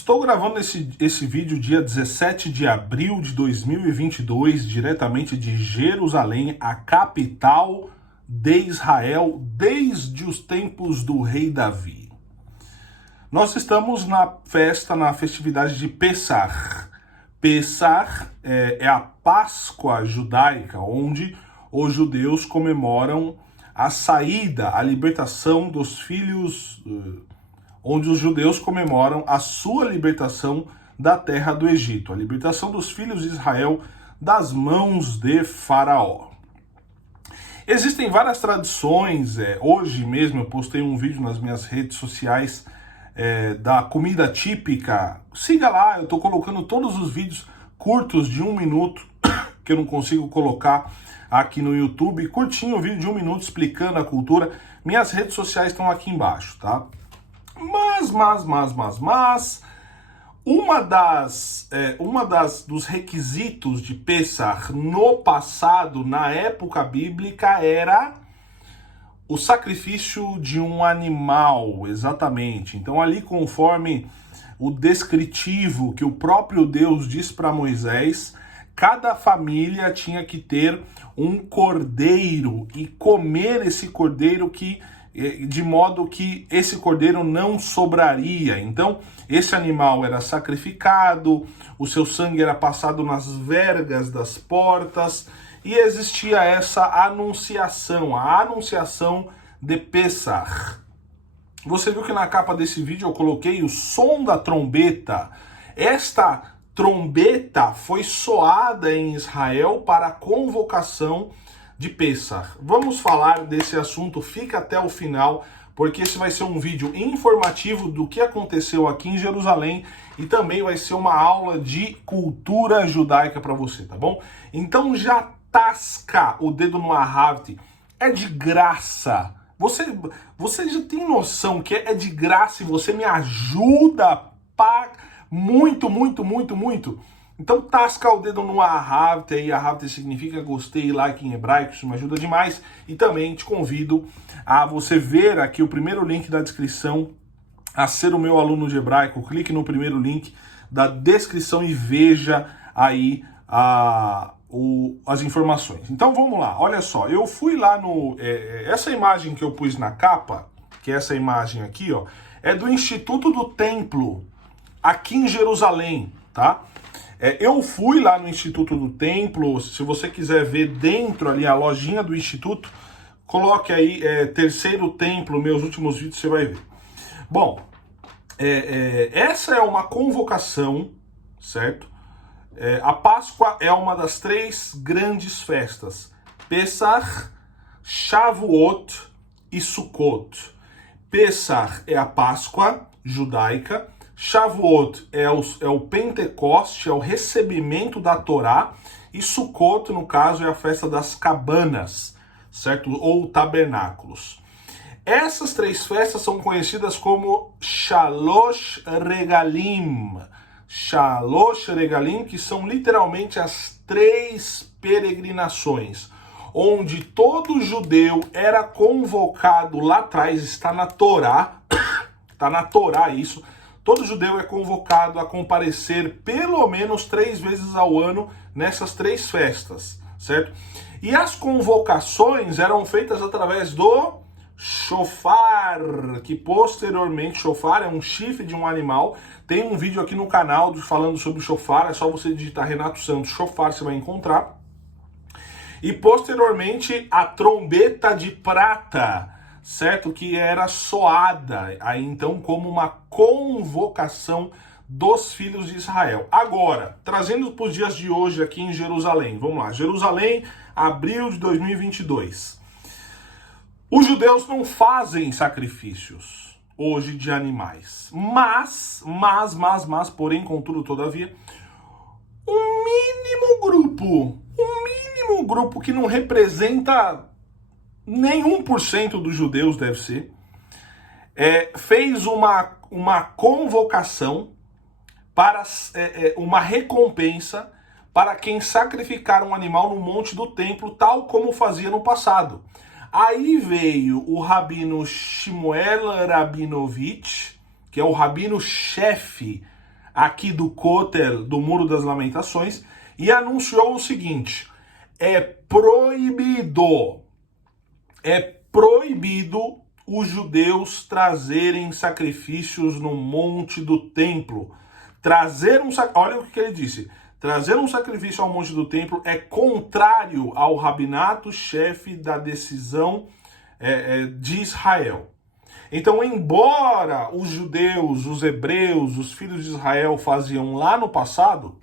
Estou gravando esse vídeo dia 17 de abril de 2022, diretamente de Jerusalém, a capital de Israel, desde os tempos do rei Davi. Nós estamos na festividade de Pessach. Pessach é a Páscoa judaica, onde os judeus comemoram a saída, a libertação dos filhos, onde os judeus comemoram a sua libertação da terra do Egito, a libertação dos filhos de Israel das mãos de Faraó. Existem várias tradições, hoje mesmo eu postei um vídeo nas minhas redes sociais da comida típica. Siga lá, eu estou colocando todos os vídeos curtos de 1 minuto, que eu não consigo colocar aqui no YouTube, curtinho, um vídeo de 1 minuto explicando a cultura. Minhas redes sociais estão aqui embaixo, tá? Mas, dos requisitos de Pessach no passado, na época bíblica, era o sacrifício de um animal, exatamente. Então ali, conforme o descritivo que o próprio Deus diz para Moisés, cada família tinha que ter um cordeiro e comer esse cordeiro de modo que esse cordeiro não sobraria. Então, esse animal era sacrificado, o seu sangue era passado nas vergas das portas, e existia essa anunciação, a anunciação de Pessach. Você viu que na capa desse vídeo eu coloquei o som da trombeta. Esta trombeta foi soada em Israel para a convocação de Pessach. Vamos falar desse assunto, fica até o final, porque esse vai ser um vídeo informativo do que aconteceu aqui em Jerusalém e também vai ser uma aula de cultura judaica para você, tá bom? Então já tasca o dedo no Ahavti, é de graça. Você já tem noção que é de graça e você me ajuda muito. Então tasca o dedo no Ahavti, aí Ahavti significa gostei, like em hebraico, isso me ajuda demais. E também te convido a você ver aqui o primeiro link da descrição, a ser o meu aluno de hebraico. Clique no primeiro link da descrição e veja aí as informações. Então vamos lá, olha só, eu fui lá essa imagem que eu pus na capa, que é essa imagem aqui, ó, é do Instituto do Templo, aqui em Jerusalém, tá? Eu fui lá no Instituto do Templo. Se você quiser ver dentro ali a lojinha do Instituto, coloque aí Terceiro Templo, meus últimos vídeos, você vai ver. Bom, essa é uma convocação, certo? A Páscoa é uma das 3 grandes festas: Pessach, Shavuot e Sukkot. Pessach é a Páscoa judaica, Shavuot é o Pentecoste, é o recebimento da Torá, e Sukkot, no caso, é a festa das cabanas, certo? Ou tabernáculos. Essas 3 festas são conhecidas como Shalosh Regalim. Shalosh Regalim, que são literalmente as 3 peregrinações, onde todo judeu era convocado lá atrás, está na Torá isso. Todo judeu é convocado a comparecer pelo menos 3 vezes ao ano nessas 3 festas, certo? E as convocações eram feitas através do shofar, que posteriormente, shofar é um chifre de um animal. Tem um vídeo aqui no canal falando sobre o shofar, é só você digitar Renato Santos, shofar, você vai encontrar. E posteriormente a trombeta de prata, certo? Que era soada, aí então como uma convocação dos filhos de Israel. Agora, trazendo para os dias de hoje aqui em Jerusalém, vamos lá, Jerusalém, abril de 2022. Os judeus não fazem sacrifícios hoje de animais, mas, porém, contudo, todavia, um mínimo grupo que não representa nem 1% dos judeus, deve ser, fez uma convocação para uma recompensa para quem sacrificar um animal no monte do templo, tal como fazia no passado. Aí veio o rabino Shmuel Rabinovich, que é o rabino-chefe aqui do Kotel, do Muro das Lamentações, e anunciou o seguinte: é proibido os judeus trazerem sacrifícios no monte do templo. Olha o que ele disse: trazer um sacrifício ao monte do templo é contrário ao rabinato-chefe da decisão de Israel. Então, embora os judeus, os hebreus, os filhos de Israel faziam lá no passado,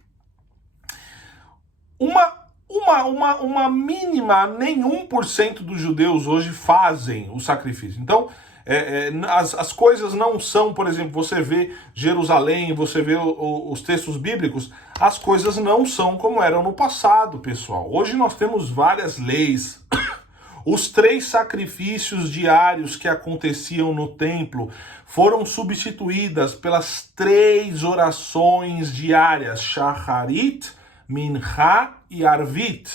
uma mínima, nem 1% dos judeus hoje fazem o sacrifício. Então, as coisas não são, por exemplo, você vê Jerusalém, você vê os textos bíblicos, as coisas não são como eram no passado, pessoal. Hoje nós temos várias leis. Os 3 sacrifícios diários que aconteciam no templo foram substituídas pelas 3 orações diárias, Shacharit, Mincha e Arvit.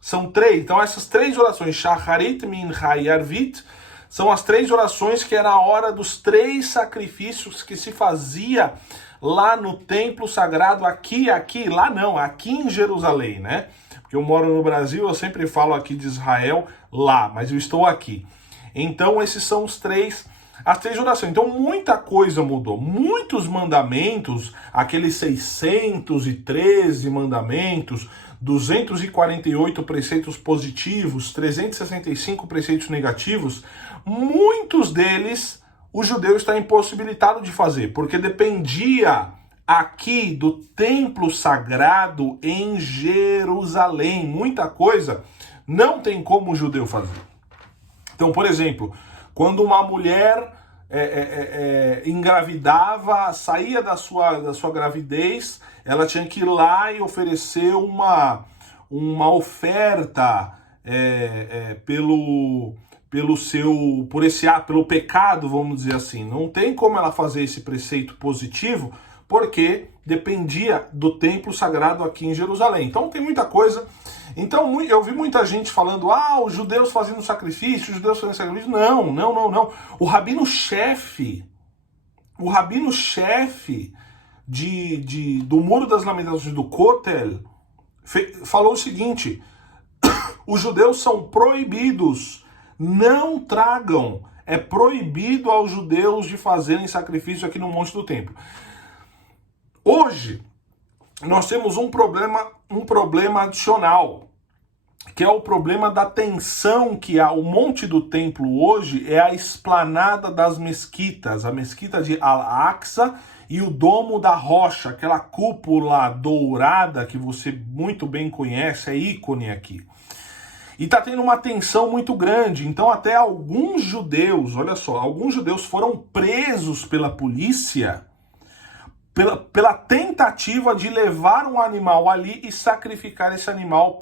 São 3. Então essas 3 orações, Shacharit, Mincha e Arvit, são as 3 orações que era a hora dos 3 sacrifícios que se fazia lá no templo sagrado, aqui em Jerusalém, né? Porque eu moro no Brasil, eu sempre falo aqui de Israel lá, mas eu estou aqui. Então esses são as 3 orações. Então muita coisa mudou. Muitos mandamentos, aqueles 613 mandamentos, 248 preceitos positivos, 365 preceitos negativos, muitos deles o judeu está impossibilitado de fazer, porque dependia aqui do templo sagrado em Jerusalém. Muita coisa não tem como o judeu fazer. Então, por exemplo, quando uma mulher engravidava, saía da sua gravidez, ela tinha que ir lá e oferecer uma oferta pelo pecado, vamos dizer assim. Não tem como ela fazer esse preceito positivo, porque dependia do templo sagrado aqui em Jerusalém. Então tem muita coisa. Então eu vi muita gente falando, os judeus fazendo sacrifício, os judeus fazendo sacrifício. Não. O rabino-chefe do Muro das Lamentações do Kotel falou o seguinte: os judeus são proibidos, não tragam. É proibido aos judeus de fazerem sacrifício aqui no Monte do Templo. Hoje, nós temos um problema adicional, que é o problema da tensão que há. O Monte do Templo hoje é a esplanada das mesquitas, a mesquita de Al-Aqsa e o Domo da Rocha, aquela cúpula dourada que você muito bem conhece, é ícone aqui. E está tendo uma tensão muito grande, então até alguns judeus, olha só, alguns judeus foram presos pela polícia pela tentativa de levar um animal ali e sacrificar esse animal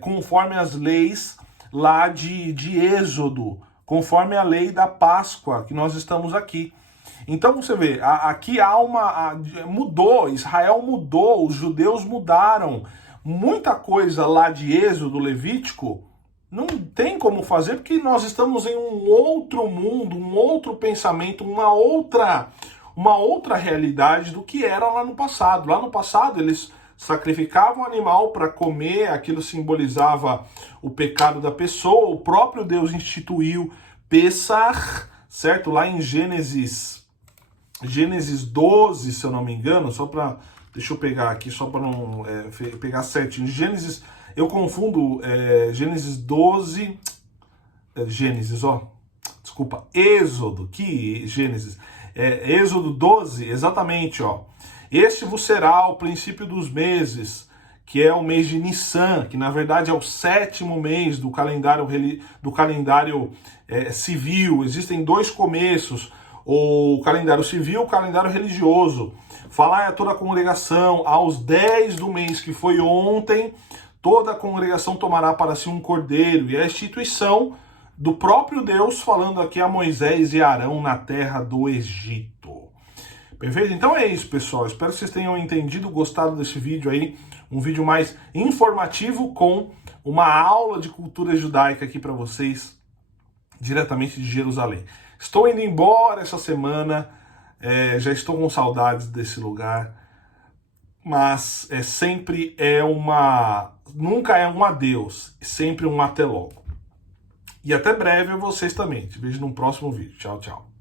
conforme as leis lá de Êxodo, conforme a lei da Páscoa, que nós estamos aqui. Então você vê, aqui mudou, Israel mudou, os judeus mudaram. Muita coisa lá de Êxodo, Levítico, não tem como fazer, porque nós estamos em um outro mundo, um outro pensamento, uma outra realidade do que era lá no passado. Lá no passado eles sacrificavam o animal para comer, aquilo simbolizava o pecado da pessoa. O próprio Deus instituiu Pesach, certo? Lá em Gênesis 12, se eu não me engano, deixa eu pegar aqui, só para não pegar certinho. Gênesis, eu confundo Gênesis 12, desculpa, Êxodo, que Gênesis? Êxodo 12, exatamente, Este vos será o princípio dos meses, que é o mês de Nissan, que na verdade é o 7º mês do calendário civil. Existem 2 começos, o calendário civil e o calendário religioso. Falai a toda a congregação, aos 10 do mês, que foi ontem, toda a congregação tomará para si um cordeiro. E a instituição do próprio Deus falando aqui a Moisés e Arão na terra do Egito. Perfeito? Então é isso, pessoal. Espero que vocês tenham entendido, gostado desse vídeo aí. Um vídeo mais informativo com uma aula de cultura judaica aqui para vocês, diretamente de Jerusalém. Estou indo embora essa semana. Já estou com saudades desse lugar, mas nunca é um adeus, sempre um até logo. E até breve a vocês também. Te vejo num próximo vídeo. Tchau, tchau.